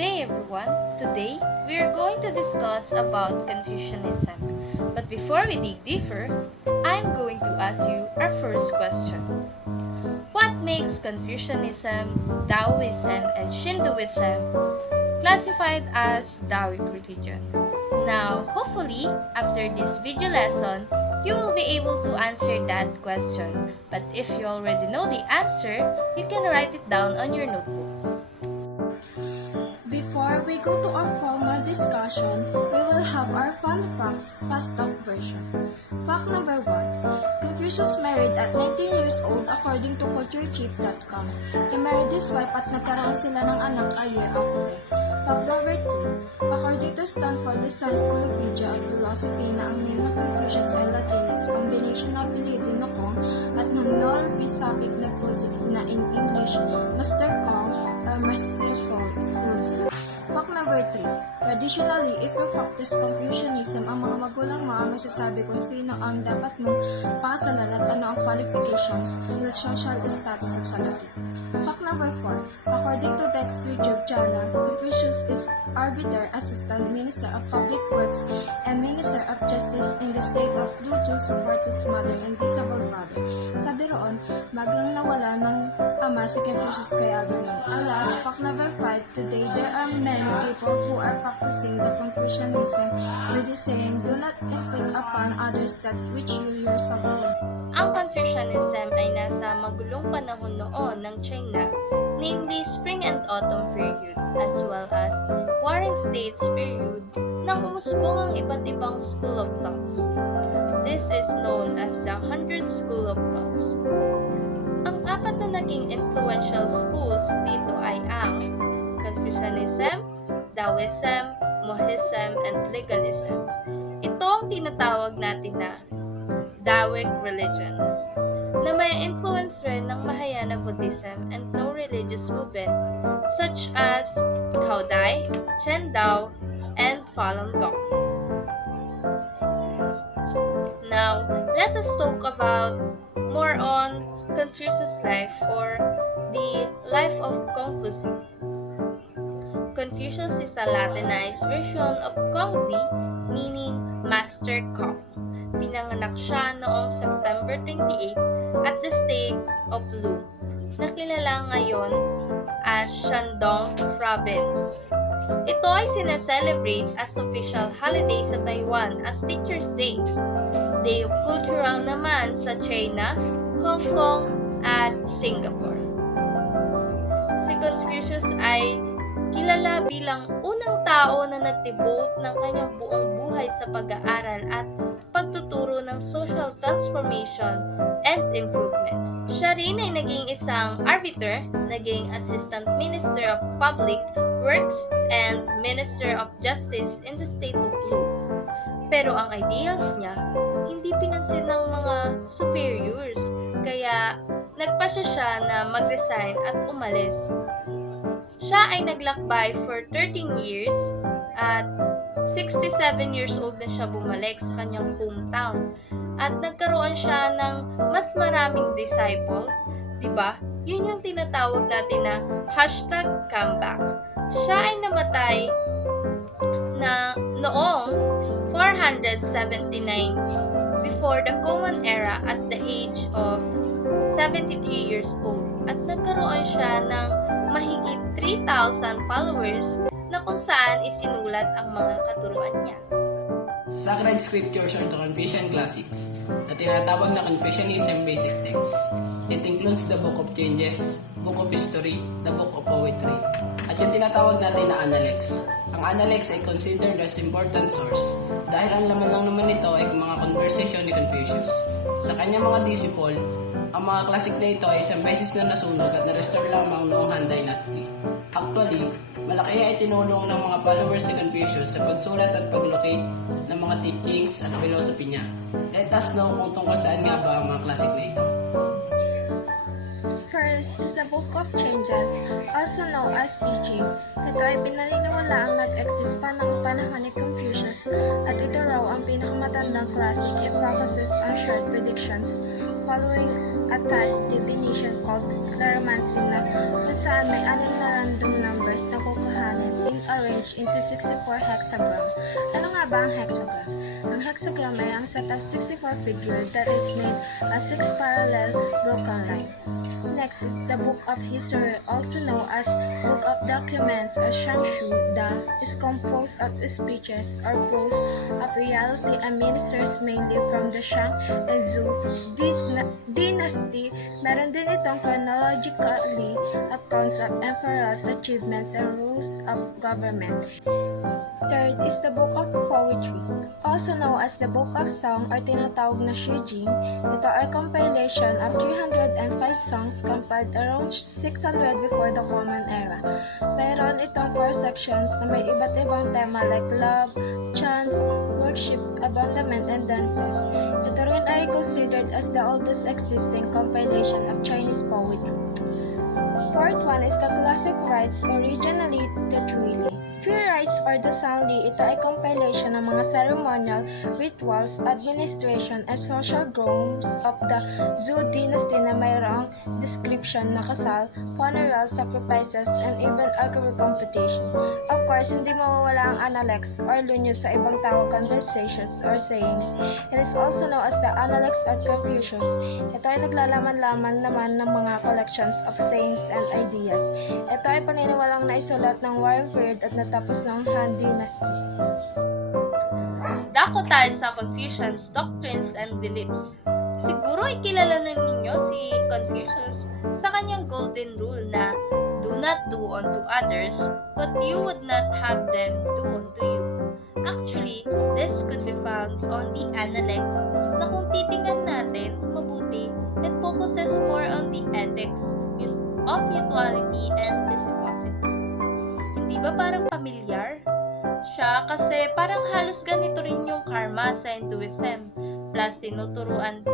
day everyone. Today, we are going to discuss about Confucianism. But before we dig deeper, I'm going to ask you our first question. What makes Confucianism, Taoism, and Shintoism classified as Taoic religion? Now, hopefully, after this video lesson, you will be able to answer that question. But if you already know the answer, you can write it down on your notebook. Before we go to our formal discussion, we will have our fun facts fast talk version. Fact number 1. Confucius married at 19 years old according to culturechief.com. He married his wife at nagkaroon sila ng anak a year after. Fact number 2. According to Stanford Encyclopedia of Philosophy na ang name ng Confucius ay Latinx, combination na apelyido na Kong at ng null-be-suffix na Fuzi na in English, Master Kong or Master Fuzi. Fact number 3. Traditionally, if you practice Confucianism, ang mga magulang mo ang magsasabi kung sino ang dapat mong pakasalan at ano ang qualifications, yung social status at salary. Fact number 4. According to Dex YouTube channel, Confucius is Arbiter, Assistant Minister of Public Works, and Minister of Justice in the state of Lu to support his mother and disabled brother. Sabi roon, magang nawala ng ama si Confucius kaya ganun. Alas, fact number 5, today there are many people who are practicing the Confucianism with the saying, do not inflict upon others that which you yourself will. Ang Confucianism ay nasa magulong panahon noon ng China, namely Spring and Autumn period, as well as Warring States period, nang umusbong ang iba't ibang school of thoughts. This is known as the 100 School of Thoughts. Ang apat na naging influential schools dito ay ang Confucianism, Taoism, Mohism, and Legalism. Ito ang tinatawag natin na Taoic religion, na may influence rin ng Mahayana Buddhism and no religious movement such as Cao Dai, Chen Dao, and Falun Gong. Now, let us talk about more on Confucius' life or the life of Confucius. Confucius is a Latinized version of Kongzi, meaning Master Kong. Pinanganak siya noong September 28 at the state of Lu, na kilala ngayon as Shandong Province. Ito ay sineselebrate as official holiday sa Taiwan as Teacher's Day. Day of Cultural naman sa China, Hong Kong, at Singapore. Si Confucius ay kilala bilang unang tao na nag-devote ng kanyang buong buhay sa pag-aaral at pagtuturo ng social transformation and improvement. Siya rin ay naging isang arbiter, naging Assistant Minister of Public Works and Minister of Justice in the state of Lu. Pero ang ideals niya, hindi pinansin ng mga superiors, kaya nagpasya siya na mag-resign at umalis. Siya ay naglakbay for 13 years at 67 years old na siya bumalik sa kanyang hometown at nagkaroon siya ng mas maraming disciple, diba? Yun yung tinatawag natin na #comeback. Siya ay namatay na noong 479 before the Common Era at the age of 73 years old at nagkaroon siya ng mahigit 3,000 followers na kung saan isinulat ang mga katuruan niya. Sacred Scriptures or the Confucian Classics na tinatawag na Confucianism Basic Text. It includes the Book of Changes, Book of History, the Book of Poetry, at yung tinatawag natin na Analects. Ang Analects ay considered as important source dahil ang laman lang naman nito ay mga conversation ni Confucius. Sa kanyang mga disciple, ang mga classic na ito ay isang beses na nasunog at na-restore lamang noong Han Dynasty. Actually, malaki ay tinulong ng mga followers ni Confucius sa pagsulat at paglocate ng mga teachings at philosophy niya. Let us know kung tungkol saan nga ba ang mga classic na ito. First is the Book of Changes, also known as I Ching. Ito ay pinaniniwalaang nag-exist pa ng panahon ni Confucius at ito raw ang pinakamatandang classic. It focuses on short predictions following a type divination called cleromancy na kung saan may 6 na random numbers na kukuhanin arranged into 64 hexagram. Ano nga ba ang hexagram? Ang hexagram ay ang set of 64 figure that is made as 6 parallel broken line. Next is the Book of History, also known as Book of Documents or Shangshu Da, is composed of speeches or prose of reality and ministers mainly from the Shang and Zhou dynasty. Meron din itong chronologically accounts of emperors' achievements and rules of government. Third is the Book of Poetry, also known as the Book of Song or tinatawag na Shijing. Ito ay compilation of 305 songs compiled around 600 before the Common Era. Mayroon itong 4 sections na may iba't ibang tema like love, chants, worship, abandonment, and dances. Ito rin ay considered as the oldest existing compilation of Chinese poetry. Fourth one is the Classic Rites, originally the Truili. Three rites or the Sanli, ito ay compilation ng mga ceremonial, rituals, administration, and social grounds of the Zhou dynasty na mayroong description na kasal, funeral, sacrifices, and even archery competition. Of course, hindi mawawala ang Analects or Lunyos sa ibang tawag conversations or sayings. It is also known as the Analects of Confucius. Ito ay naglalaman-laman naman ng mga collections of sayings and ideas. Ito ay paniniwalang naisulat ng Warring period at natapos ng Han Dynasty. Dako tayo sa Confucian's doctrines and beliefs. Siguro ay kilala na ninyo si Confucius sa kanyang golden rule na do not do unto others what you would not have them do unto you. Actually, this could be found on the Analects na kung titingnan natin mabuti, it focuses more on the ethics of mutuality and reciprocity. Hindi ba parang familiar siya kasi parang halos ganito rin yung karma sa Hinduism plus tinuturuan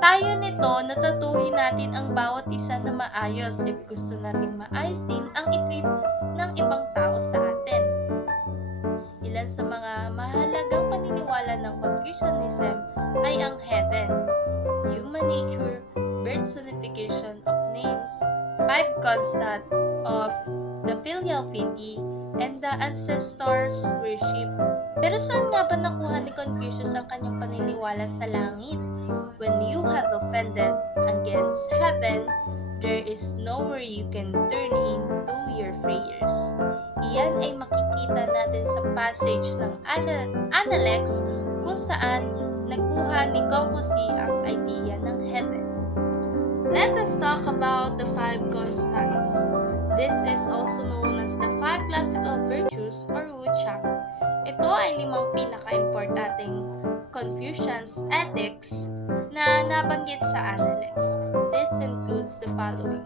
tayo nito na tratuhin natin ang bawat isa na maayos if gusto nating maayos din ang i-treat ng ibang tao sa atin. Ilan sa mga mahalagang paniniwala ng Confucianism ay ang heaven, human nature, personification of names, 5 constant of the filial piety, and the ancestors worship. Pero saan nga ba nakuha ni Confucius ang kanyang paniniwala sa langit? When you have offended against heaven, there is nowhere you can turn into your prayers. Iyan ay makikita natin sa passage ng Analects kung saan nagkuha ni Confucius ang idea ng heaven. Let us talk about the 5 constants. This is also known as the 5 classical virtues or wuchang. Ito ay 5 pinaka-importanting Confucian's ethics na nabanggit sa Analects. This includes the following: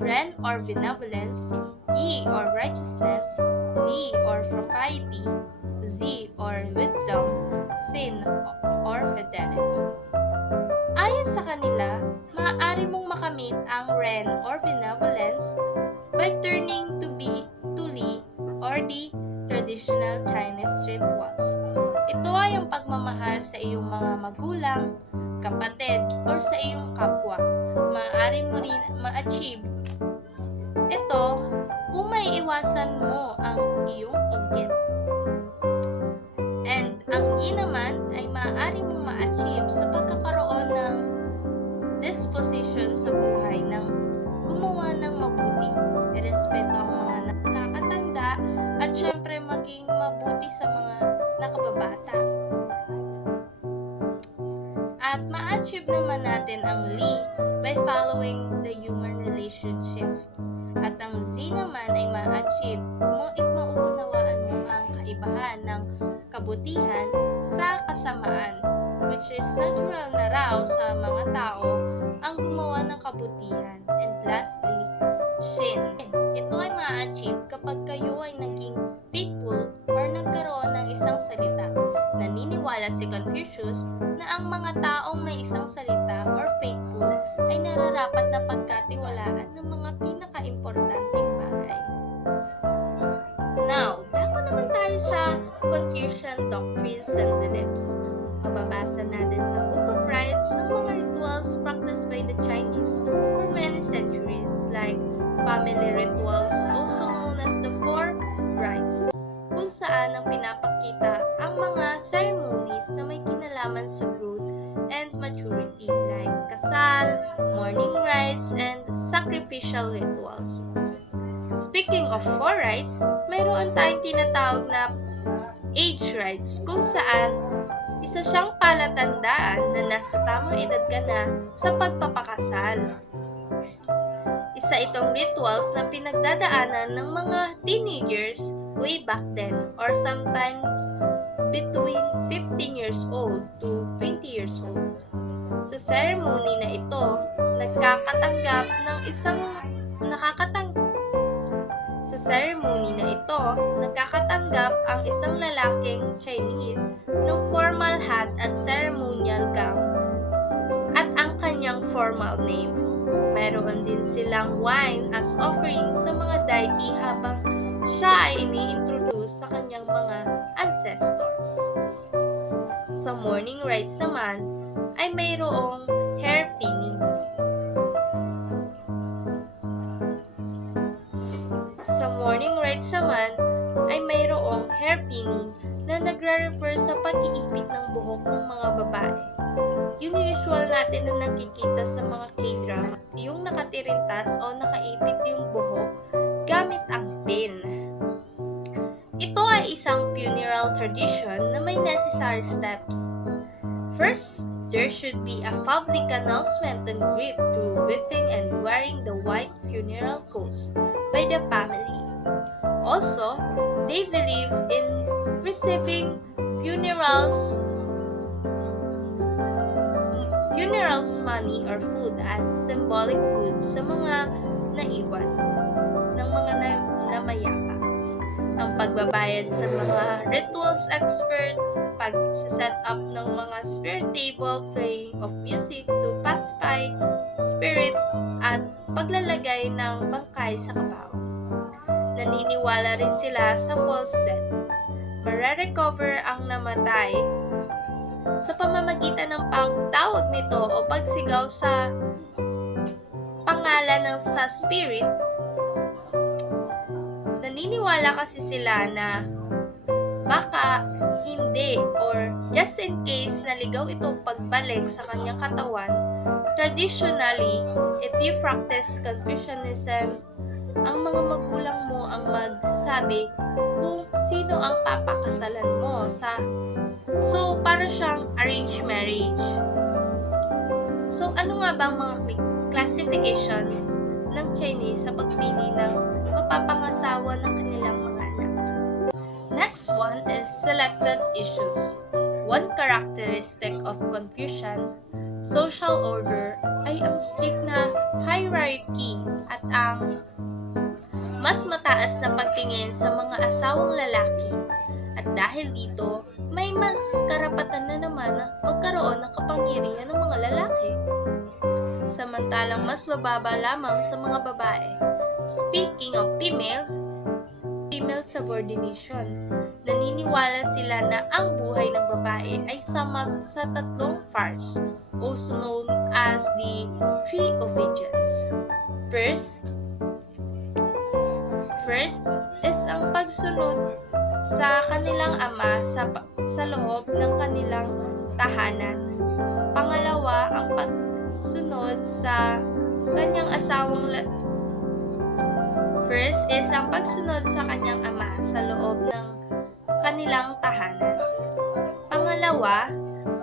Ren or benevolence, Yi or righteousness, Li or propriety, Z or wisdom, Sin or fidelity. Ayon sa kanila, maaari mong makamit ang Ren or benevolence by turning to Li or the traditional Chinese rituals. Ito ay ang pagmamahal sa iyong mga magulang, kapatid, or sa iyong kapwa. Maaari mo rin ma-achieve ito kung may iwasan mo ang iyong inggit. And ang Yi naman ay maaari mong ma-achieve sa pagkakaroon ng disposition sa buhay ng gumawa ng mabuti, irespeto ang mga nakakatanda, at syempre maging mabuti sa mga nakababata. At ma-achieve naman natin ang Li by following the human relationship. At ang Z naman ay ma-achieve mo if mauunawaan mo ang kaibahan ng kabutihan sa kasamaan, which is natural na raw sa mga tao ang gumawa ng kabutihan. And lastly, Shin. Ito ay ma-achieve kapag kayo ay naging faithful or nagkaroon ng isang salita. Naniniwala si Confucius na ang mga taong may isang salita or faithful ay nararapat na pagkatiwalaan ng mga pinaka-importanting bagay. Now, dako naman tayo sa Confucian doctrines and beliefs. Mababasa natin sa Book of Rites ang mga rituals practiced by the Chinese for many centuries like family rituals, also known as the 4 rites. kung saan ang pinapakita ang mga ceremonies na may kinalaman sa growth and maturity like kasal, morning rites, and sacrificial rituals. Speaking of 4 rites, mayroon tayong tinatawag na age rites kung saan isa siyang palatandaan na nasa tamang edad ka na sa pagpapakasal. Isa itong rituals na pinagdadaanan ng mga teenagers way back then or sometimes between 15 years old to 20 years old. Sa ceremony na ito, nakakatanggap ang isang lalaking Chinese ng formal hat at ceremonial gown at ang kanyang formal name. Mayroon din silang wine as offering sa mga deity habang siya ay ini-introduce sa kanyang mga ancestors. Sa morning rites naman ay mayroong hair pinning. Na nagre-refer sa pag-iipit ng buhok ng mga babae. Yung usual natin na nakikita sa mga K-drama, yung nakatirintas o nakaipit yung buhok gamit ang pin. Ito ay isang funeral tradition na may necessary steps. First, there should be a public announcement and grief through whipping and wearing the white funeral coats by the family. Also, they believe in receiving funerals money or food as symbolic goods sa mga naiwan ng mga namayapa. Ang pagbabayad sa mga rituals expert, pag-set up ng mga spirit table, playing of music to pacify spirit, at paglalagay ng bangkay sa kabaong. Naniniwala rin sila sa false death. Mare-recover ang namatay sa pamamagitan ng pagtawag nito o pagsigaw sa pangalan ng sa spirit. Naniniwala kasi sila na baka hindi or just in case naligaw ito pagbalik sa kanyang katawan. Traditionally, if you practice Confucianism, ang mga magulang mo ang magsasabi kung sino ang papakasalan mo So, para siyang arranged marriage. So, ano nga ba ang mga classifications ng Chinese sa pagpili ng mapapangasawa ng kanilang mga anak? Next one is selected issues. One characteristic of Confucian social order ay ang strict na hierarchy at ang mas mataas na pagtingin sa mga asawang lalaki. At dahil dito, may mas karapatan na naman na magkaroon ng kapangyarihan ng mga lalaki. Samantalang mas mababa lamang sa mga babae. Speaking of female subordination. Naniniwala sila na ang buhay ng babae ay sama sa 3 parts, also known as the 3 obedience. First is ang pagsunod sa kanilang ama sa loob ng kanilang tahanan. Pangalawa, ang pagsunod sa kanyang asawang First is ang pagsunod sa kanyang ama sa loob ng kanilang tahanan. Pangalawa,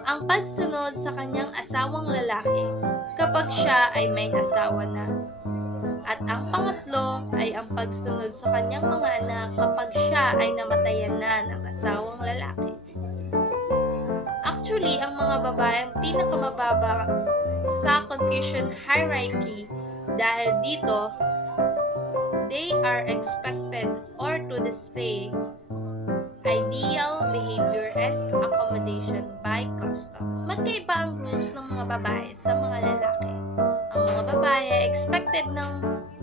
ang pagsunod sa kanyang asawang lalaki kapag siya ay may asawa na. At ang pangatlo ay ang pagsunod sa kanyang mga anak kapag siya ay namatayan na ng asawang lalaki. Actually, ang mga babae ang pinakamababa sa Confucian hierarchy dahil dito, they are expected or to display ideal behavior and accommodation by custom. Magkaiba ang rules ng mga babae sa mga lalaki. Ang mga babae expected ng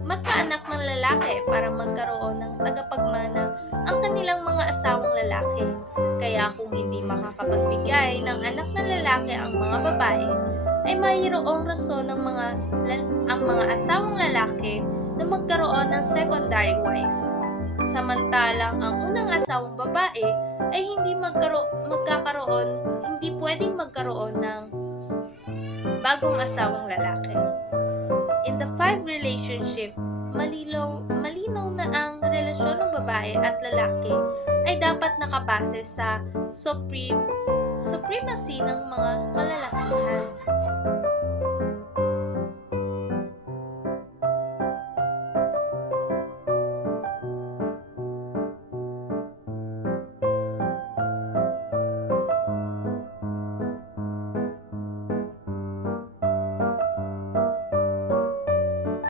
magkaanak ng lalaki para magkaroon ng tagapagmana ang kanilang mga asawang lalaki. Kaya kung hindi makakapagbigay ng anak na lalaki ang mga babae, ay mayroong rason ng ang mga asawang lalaki na magkaroon ng secondary wife. Samantalang ang unang asawang babae ay hindi pwedeng magkaroon ng bagong asawang lalaki. In the 5 relationship, malinaw na ang relasyon ng babae at lalaki ay dapat nakabase sa supremacy ng mga kalalakihan.